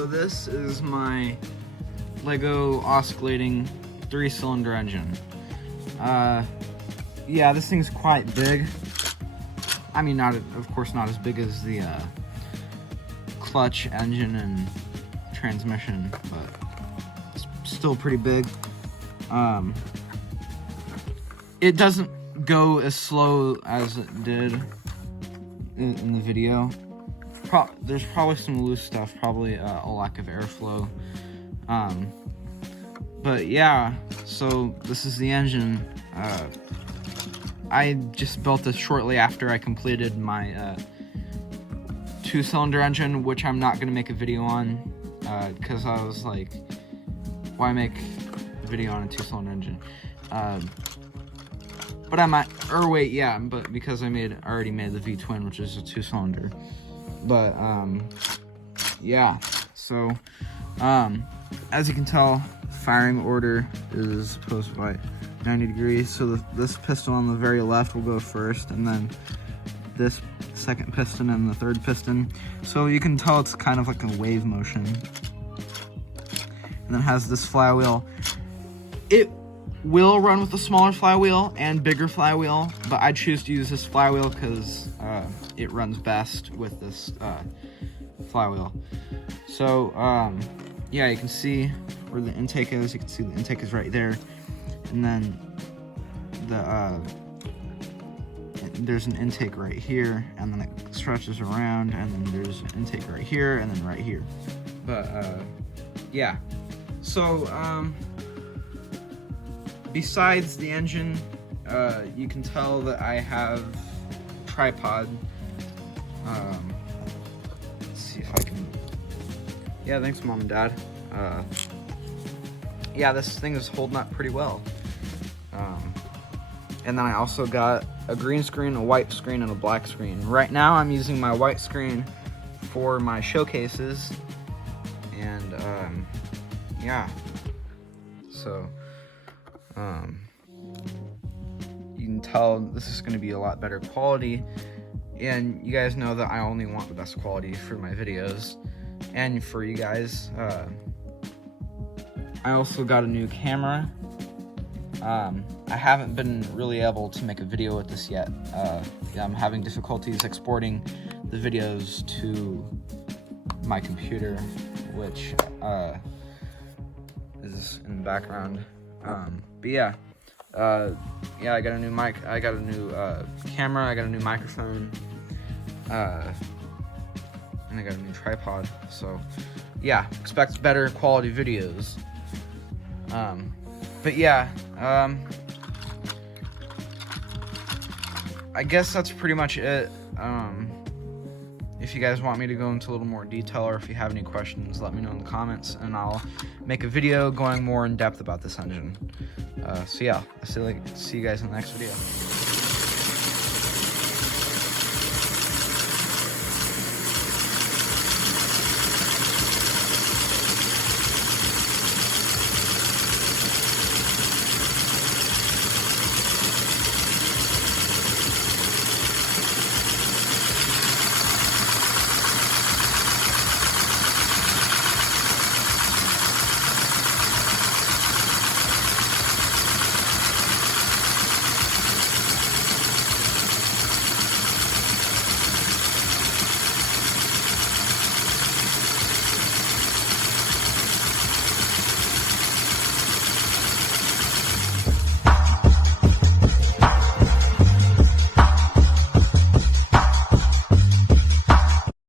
So this is my Lego oscillating 3-cylinder engine. Yeah, this thing's quite big. I mean, of course not as big as the clutch, engine, and transmission, but it's still pretty big. It doesn't go as slow as it did in the video. There's probably some loose stuff, probably a lack of airflow. But yeah, so this is the engine. I just built this shortly after I completed my 2-cylinder engine, which I'm not gonna make a video on, because I was like, why make a video on a 2-cylinder engine? But I might, or wait, yeah, but because I already made the V-twin, which is a 2-cylinder. But yeah, so as you can tell, firing order is opposed by 90 degrees. So this piston on the very left will go first, and then this second piston and the third piston. So you can tell it's kind of like a wave motion. And then it has this flywheel. It will run with a smaller flywheel and bigger flywheel, but I choose to use this flywheel because it runs best with this flywheel. So yeah, you can see where the intake is. You can see the intake is right there, and then there's an intake right here, and then it stretches around, and then there's an intake right here, and then right here. But yeah, so besides the engine, you can tell that I have a tripod. Let's see if I can. Yeah, thanks, Mom and Dad. Yeah, this thing is holding up pretty well. And then I also got a green screen, a white screen, and a black screen. Right now I'm using my white screen for my showcases, and yeah, so you can tell this is going to be a lot better quality, and you guys know that I only want the best quality for my videos and for you guys. I also got a new camera. I haven't been really able to make a video with this yet. Yeah, I'm having difficulties exporting the videos to my computer, which is in the background. But yeah, yeah, I got a new mic, I got a new camera, I got a new microphone, and I got a new tripod. So yeah, expect better quality videos. But yeah, I guess that's pretty much it. If you guys want me to go into a little more detail, or if you have any questions, let me know in the comments, and I'll make a video going more in depth about this engine. So yeah, I'll see you guys in the next video.